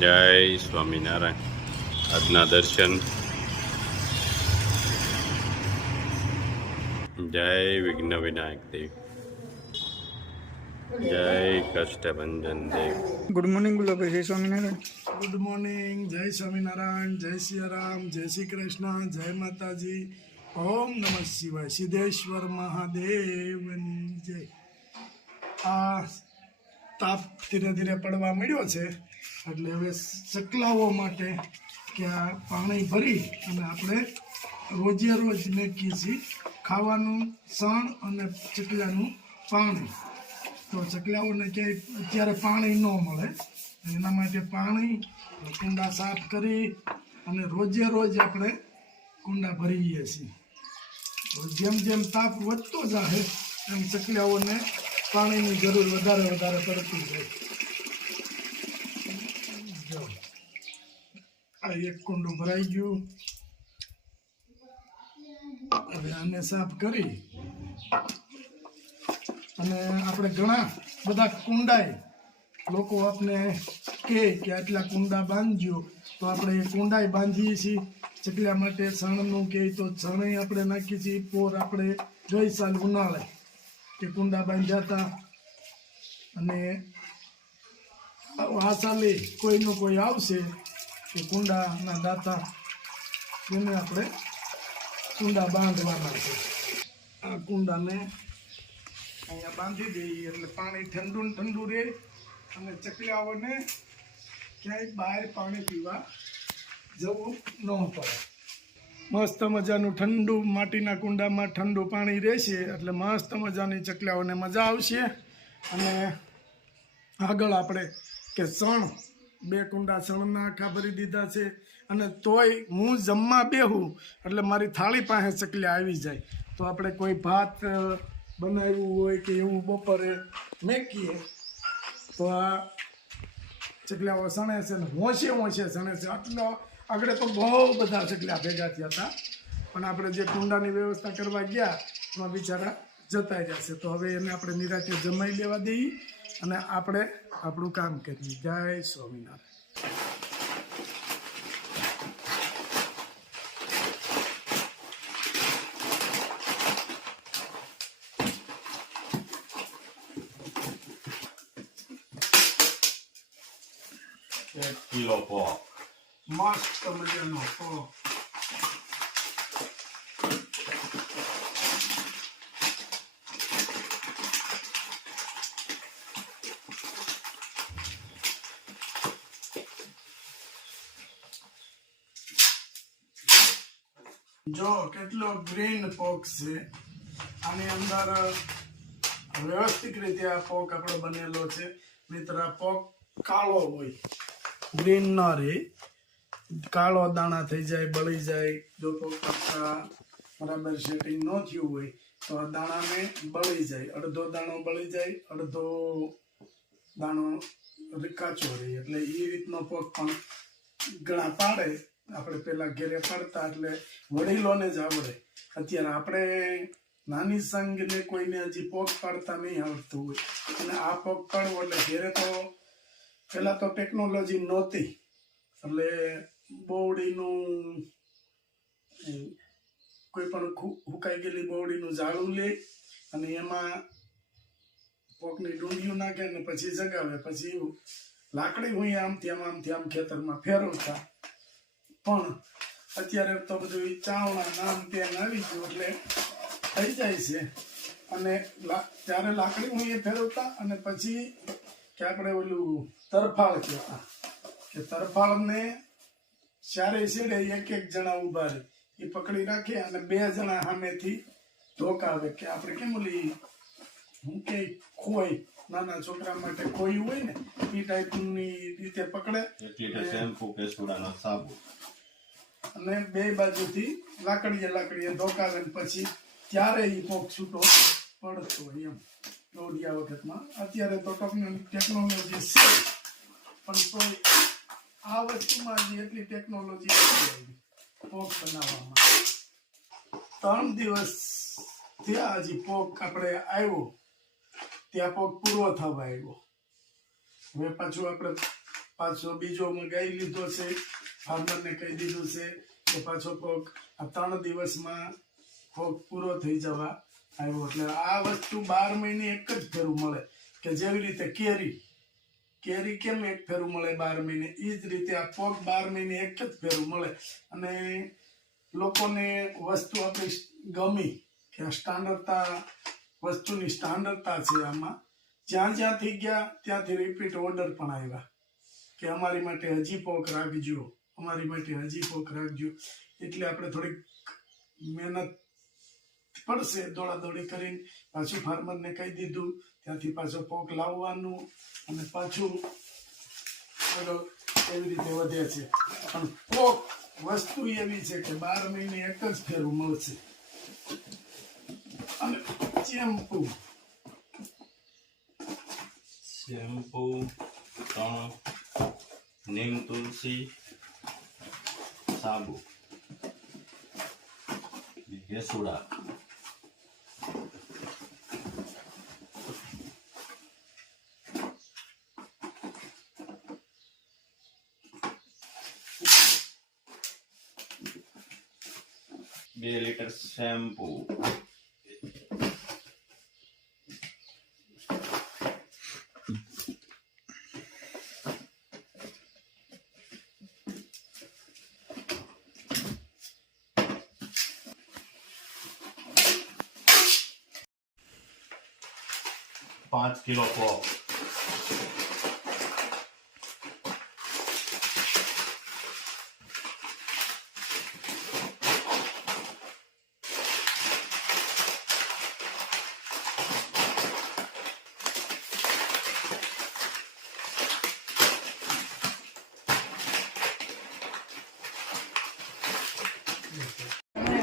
જય સ્વામિનારાયણ. આજના દર્શન. જય વિઘ્ન વિનાયક દેવ. જય કષ્ટભંજન દેવ. ગુડ મોર્નિંગ બોલો ભાઈ. જય સ્વામિનારાયણ. Good morning. જય સ્વામિનારાયણ. જય સિયારામ. જય શ્રી કૃષ્ણ. જય માતાજી. ઓમ નમઃ શિવાય. સિદ્ધેશ્વર મહાદેવની જય. આ તાપ ધીરે ધીરે પડવા મળ્યો છે એટલે હવે ચકલાઓ માટે કે આ પાણી ભરી અને આપણે રોજે રોજ મેકીએ છીએ ખાવાનું સણ અને ચકલાનું પાણી. તો ચકલાઓને ક્યાંય અત્યારે પાણી ન મળે એના માટે પાણી કુંડા સાફ કરી અને રોજે રોજ આપણે કુંડા ભરીએ છીએ. તો જેમ જેમ તાપ વધતો જાય એમ ચકલાઓને પાણીની જરૂર વધારે પડતી જાય. જો આ એક કુંડું ભરાઈ ગયું. હવે આને સાફ કરી અને આપણે ઘણા બધા કુંડાય લોકો આપણે કહે કે આટલા કુંડા બાંધજો તો આપણે એ કુંડાય બાંધીએ છીએ. ચકલા માટે છણનું કહે તો છણે આપણે નાખીએ છીએ. પોર આપણે ગઈ સાલ ઉનાળે કે કુંડા બાંધ્યા હતા અને આ સાલે કોઈનું કોઈ આવશે કે કુંડાના દાતા એને આપણે કુંડા બાંધવાના છે. આ કુંડાને અહીંયા બાંધી દઈએ એટલે પાણી ઠંડુ રહે અને ચકલાઓને ક્યાંય બહાર પાણી પીવા જવું ન પડે. મસ્ત મજાનું ઠંડુ માટીના કુંડામાં ઠંડુ પાણી રહેશે એટલે મસ્ત મજાની ચકલાઓને મજા આવશે. અને આગળ આપણે કે સણ 2 કુંડા સણના આખા ભરી દીધા છે અને તોય હું જમવા બેહું એટલે મારી થાળી પાસે ચકલા આવી જાય. તો આપણે કોઈ ભાત બનાવ્યું હોય કે એવું બપોરે મેકીએ તો આ ચકલાઓ સણે છે ને હોંશે સણે છે. આટલો આગળ તો બહુ બધા ચકલા ભેગા થયા હતા પણ આપણે જે કુંડાની વ્યવસ્થા કરવા ગયા એમાં બિચારા જતા જશે. તો હવે એને આપણે નિરાંતે જમાઈ લેવા દઈએ અને આપણે આપણું કામ કરીએ. જય સ્વામિનારાયણ. એક કિલો પોક. મસ્ત મજાનો પોક. જો કેટલો ગ્રીન પોક છે. આની અંદર વ્યવસ્થિત રીતે આ પોક આપણો બનેલો છે. મિત્ર આ પોક કાળો હોય, ગ્રીન ન રહે. કાળો દાણા થઈ જાય, બળી જાય. જો પોક બરાબર સેટિંગ ન થયું હોય તો આ દાણાને બળી જાય. અડધો દાણો બળી જાય, અડધો દાણો કાચો રહે. એટલે એ રીતનો પોક પણ ઘણા પાડે. આપણે પેલા ઘેરે પાડતા એટલે વડીલોને જ આવડે. અત્યારે આપણે નાની સંઘને કોઈને હજી પોક પાડતા નહીં આવડતું હોય અને આ પોક પાડવો એટલે ઘેરે તો પેલા તો ટેકનોલોજી નહોતી એટલે બોવડીનું કોઈ પણ હુકાઈ ગયેલી બોવડીનું ઝાડું લે અને એમાં પોકની ડુંડિયું નાખે ને પછી જગાવે. પછી લાકડી હોય આમથી આમ ખેતરમાં ફેરવતા. પણ અત્યારે તો બધું ચાવણા નામ ત્યાં આવી ગયું એટલે થઈ જાય છે. અને ત્યારે લાકડી હું એ ફેરવતા અને પછી કે આપણે ઓલું તરફાળ કહેતા કે તરફાળને ચારે છેડે એક જણા ઉભા રહે એ પકડી રાખે અને 2 જણા સામેથી ધોકાવે કે આપણે કેમ ઓલી હું કે ખોઈ નાના છોકરા માટે ખોઈ હોય ને એ ટાઈપની રીતે પકડે અને 2 બાજુથી લાકડીએ ધોકાવે પછી ત્યારે એ પોક છૂટો પડતો એમ દોડિયા વખતમાં. અત્યારે તો ટેકનોલોજી છે પણ તો આ વસ્તુમાં જે એટલી ટેકનોલોજી પોક બનાવવામાં 3 દિવસ થયા હજી પોક આપણે આવ્યો ત્યાં પોક પૂરો થવા આવ્યો. હવે પાછું આપણે પાછો બીજો મંગાવી લીધો છે. ફાર્મરને કહી દીધું છે કે પાછો પોક આ 3 દિવસમાં પોક પૂરો થઈ જવા આવ્યો. એટલે આ વસ્તુ 12 મહિને એક જ ફેરું મળે, કે જેવી રીતે કેરી કેમ એક ફેરું મળે 12 મહિને, એ જ રીતે આ પોક 12 મહિને એક જ ફેરું મળે. અને લોકોને વસ્તુ આપણી ગમી કે સ્ટાન્ડર્ડતા, વસ્તુની સ્ટાન્ડર્ડતા છે આમાં. જ્યાં થઈ ગયા ત્યાંથી રિપીટ ઓર્ડર પણ આવ્યા કે અમારી માટે હજી પોક રાખજો, અમારી માટે હજી પોક રાખજો. એટલે આપણે થોડીક મહેનત પડશે, દોડાદોડી કરીને પાછું ફાર્મરને કહી દીધું, ત્યાંથી પાછો પોક લાવવાનું અને પાછું એવી રીતે વધે છે. પણ પોક વસ્તુ એવી છે કે 12 મહિને એક જ ફેરું મળશે. અને શેમ્પુ 3 નીમ તુલસી સાબુ કેસુડા. બે લીટર શેમ્પુ, પાંચ કિલો પોક,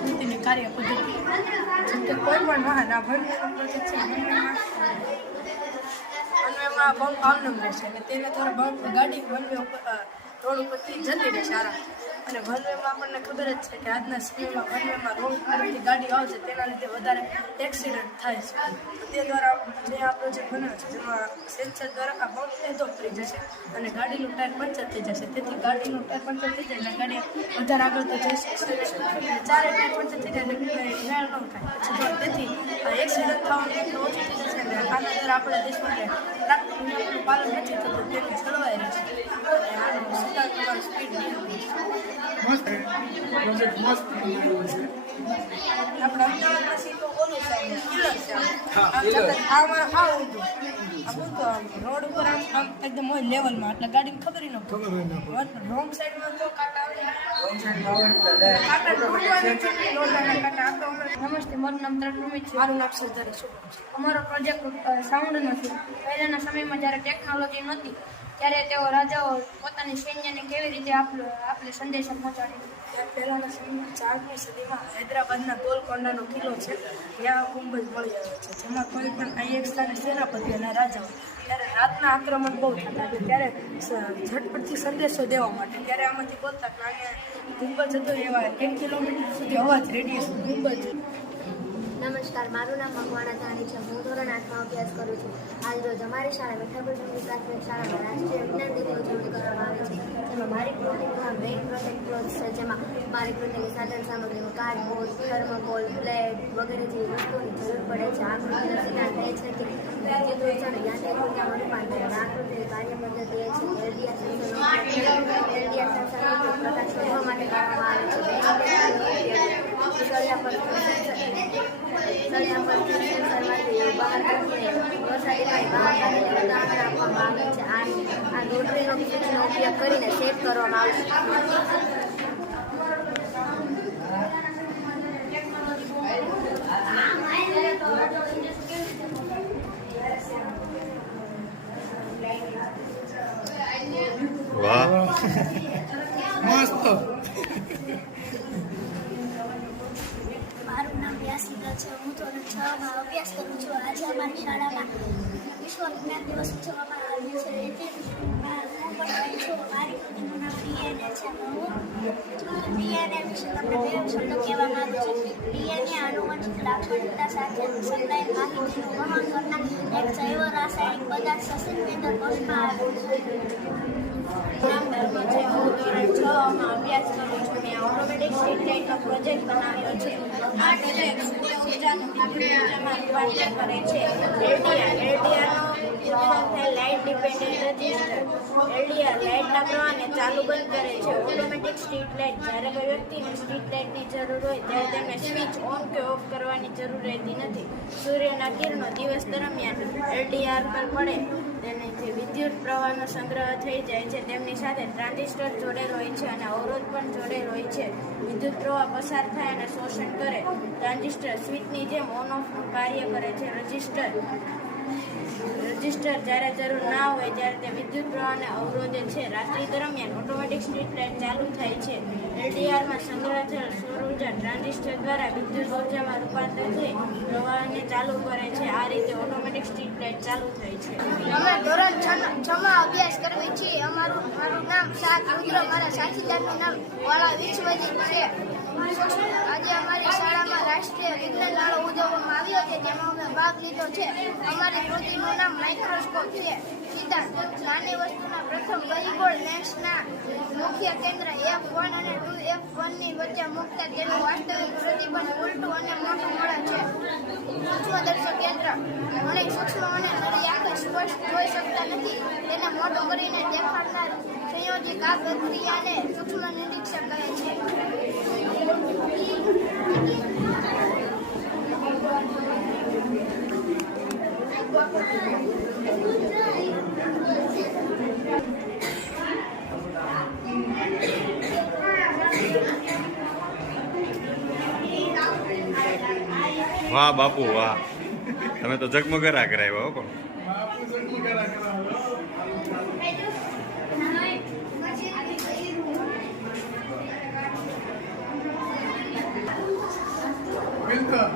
કૃતિની કાર્ય પદ્ધતિ જેમ કે કોઈ પણ વાહન આ ભણવાનો પ્રોજેક્ટ છે ભણવામાં બમ્પ આમનામ રહેશે અને તેના દ્વારા બમ્પ ગાડી વનવે ઉપર રોડ ઉપરથી જતી રહેશે આરામ. અને વનવેમાં આપણને ખબર જ છે કે આજના સમયમાં વનવેમાં રોડ ઉપરથી ગાડી આવશે તેના લીધે વધારે એક્સિડન્ટ થાય છે. તે દ્વારા જે આ પ્રોજેક્ટ બનાવ્યો છે જેમાં સેન્સર દ્વારા આ બમ્પ સીધો ફરી જશે અને ગાડીનું ટાયર પંચર થઈ જશે. તેથી ગાડીનું ટાયર પંચર થઈ જાય એટલે ગાડી વધારે આગળ તો જઈ શકશે અને ચારે ટાયર પંચર થઈ જાય એટલે હેરાન ન થાય. તેથી એક્સિડન્ટ થવાનું એટલું ઓછું થઈ જશે અને આના દ્વારા આપણા દેશમાં ટ્રાફિક નિયમોનું પાલન નથી થતું તેને સળવાઈ રહેશે અને આનું સુધાર કરવાની સ્પીડ મસ્ત પ્રોજેક્ટ મસ્ત બનાવ્યો છે. આપણે અમદાવાદમાં તો ઓલું છે કિલર છે આમાં આ ઊંધું રોડ ઉપર આમ એકદમ હોય લેવલમાં એટલે ગાડીને ખબર ન પડે. રોંગ સાઈડમાં તો કાંટા નમસ્તે, મારું નામ તરફમી છે. મારું નામ સરદાર છે. અમારો પ્રોજેક્ટ સાઉન્ડનો છે. પહેલાંના સમયમાં જ્યારે ટેકનોલોજી નહોતી ત્યારે તેઓ રાજાઓ પોતાની સૈન્યને કેવી રીતે આપણે સંદેશા પહોંચાડી. પહેલાંના સમયમાં 4મી સદીમાં હૈદરાબાદના ગોલકોંડાનો કિલ્લો છે, ત્યાં ગુંબજ મળી આવે છે જેમાં કોઈ પણ આઈએક્સના સેનાપતિ અને રાજાઓ ત્યારે રાતના આક્રમણ બહુ થતા હતા ત્યારે ઝટપટથી સંદેશો દેવા માટે ત્યારે આમાંથી બોલતા કે આને ગુંબજ હતો એવા 1 કિલોમીટર સુધી અવાજ રેડિયસ ગુંબજ. નમસ્કાર, મારું નામ મકવાણા ધાણી છે. હું ધોરણ 8માં અભ્યાસ કરું છું. આજરોજ અમારી શાળા મીઠાપુર પ્રાથમિક શાળામાં રાષ્ટ્રીય વિજ્ઞાન દિવસની ઉજવણી કરવામાં આવે છે. જેમાં મારી કૃતિનું નામ મેઇન પ્રોજેક્ટ છે, જેમાં મારી કૃતિની સાધન સામગ્રીમાં કાર્ડબોર્ડ, થર્મોકોલ, પ્લેટ વગેરે જેવી વસ્તુઓની જરૂર પડે છે. આ કૃતિનો સિદ્ધાંત એ છે કે ચિત્રોચ્ચાર યાંત્રિકતામાં રૂપાંતરણ. આ કૃતિની કાર્ય પદ્ધતિ એ છે એલડીઆર સંસારનો પ્રકાશ શોધવા માટે કરવામાં આવે છે. સળિયા પર બહાર આપવામાં આવે છે. આ રોટરીનો સ્વિચનો ઉપયોગ કરીને સેટ કરવામાં આવશે. વાહ, મસ્ત. મારું નામ વ્યાસિકા છે. હું ધોરણ 6માં અભ્યાસ કરું છું. આજે અમારી શાળામાં વિશ્વ વિજ્ઞાન દિવસ ઉજવવામાં આવ્યો છે. હું પણ છું. મારી કૃતિનું નામ ડીએનએ છે. હું ડીએનએ વિશે તમને બે શબ્દો કહેવા માંગુ છું. ડીએનએ આનુવંશિક લાક્ષણિકતા સાથે સંકળાયેલ માહિતીનું વહન કરનાર એક જૈવ રાસાયણિક પદાર્થ સસ્પેન્ડર કોષમાં આવે છે. નામ ધર્મ છે. હું ધોરણ 6 માં અભ્યાસ કરું છું. મેં ઓટોમેટિક સ્ટ્રીટ લાઇટનો પ્રોજેક્ટ બનાવ્યો છે. આ પ્રોજેક્ટ સૂર્ય ઉર્જાનું વિદ્યુત ઉર્જામાં રૂપાંતર કરે છે. એલડીઆરનો ઉપયોગ થાય લાઇટ ડિપેન્ડન્ટ રજિસ્ટર. એલડીઆર લાઇટના પ્રવાહને ચાલુ બંધ કરે છે. ઓટોમેટિક સ્ટ્રીટ લાઇટ જ્યારે કોઈ વ્યક્તિને સ્ટ્રીટ લાઇટની જરૂર હોય ત્યારે તેમને સ્વિચ ઓન કે ઓફ કરવાની જરૂર રહેતી નથી. સૂર્યના કિરણો દિવસ દરમિયાન એલડીઆર પર પડે તેનાથી વિદ્યુત પ્રવાહનો સંગ્રહ થઈ જાય છે. તેમની સાથે ટ્રાન્ઝિસ્ટર જોડેલ હોય છે અને અવરોધ પણ જોડેલ હોય છે. વિદ્યુત પ્રવાહ પસાર થાય અને શોષણ કરે. ટ્રાન્ઝિસ્ટર સ્વિચની જેમ ઓન ઓફનું કાર્ય કરે છે. રજિસ્ટર જ્યારે જરૂર ના હોય ત્યારે તે વિદ્યુત પ્રવાહને અવરોધે છે. રાત્રિ દરમિયાન ઓટોમેટિક સ્ટ્રીટ લાઇટ ચાલુ થાય છે. એલડીઆરમાં સંગ્રહ થયેલ સૌર ઉર્જા ટ્રાન્ઝિસ્ટર દ્વારા વિદ્યુત ઉર્જામાં રૂપાંતર થઈ પ્રવાહને ચાલુ કરે છે. આ રીતે ઓટોમેટિક સ્ટ્રીટ લાઇટ ચાલુ થાય છે. અમે ધોરણ 6 માં અભ્યાસ કરવી છીએ. મારું નામ શાહ રુદ્ર, મારા સાથીદારનું નામ વાળા વિશ્વજીત છે. આજે અમારી શાળામાં રાષ્ટ્રીય વિજ્ઞાન મેળો ઉજવવામાં આવ્યો છે, જેમાં અમે ભાગ લીધો છે. અમારી કૃતિનું નામ માઇક્રોસ્કોપ છે. સિદ્ધાંત: નાની વસ્તુના પ્રથમ પરિબળ લેન્સના મુખ્ય કેન્દ્ર F1 અને 2F1 ની વચ્ચે મૂકતા તેનું વાસ્તવિક પ્રતિબંધ ઉલટું અને મોટું મળે છે. સૂક્ષ્મદર્શક યંત્ર ઘણી સૂક્ષ્મ અને નરી આંખે સ્પષ્ટ જોઈ શકતા નથી. તેને મોટું કરીને દેખાડનાર સંયોજિત આ પ્રક્રિયાને સૂક્ષ્મ નિરીક્ષક કહે છે. વાહ બાપુ વાહ, તમે તો ઝગમગરા કરાવ્યા હો. પણ બાપુ ઝગમગારા કરાવે. બિલકુલ.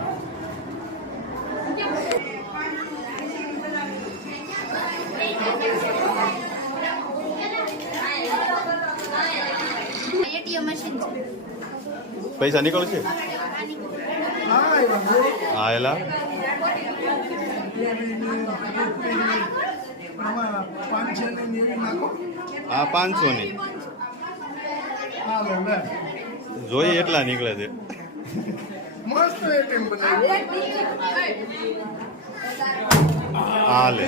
એટીએમ મશીન છે. પૈસા નીકળે છે. હા આવ્યા. હા એલા આમાં 500 ની એવી નાખો. આ 500 ની હા લે જોઈએ એટલા નીકળે છે. મસ્ત એટીએમ બનાવ્યું. હા લે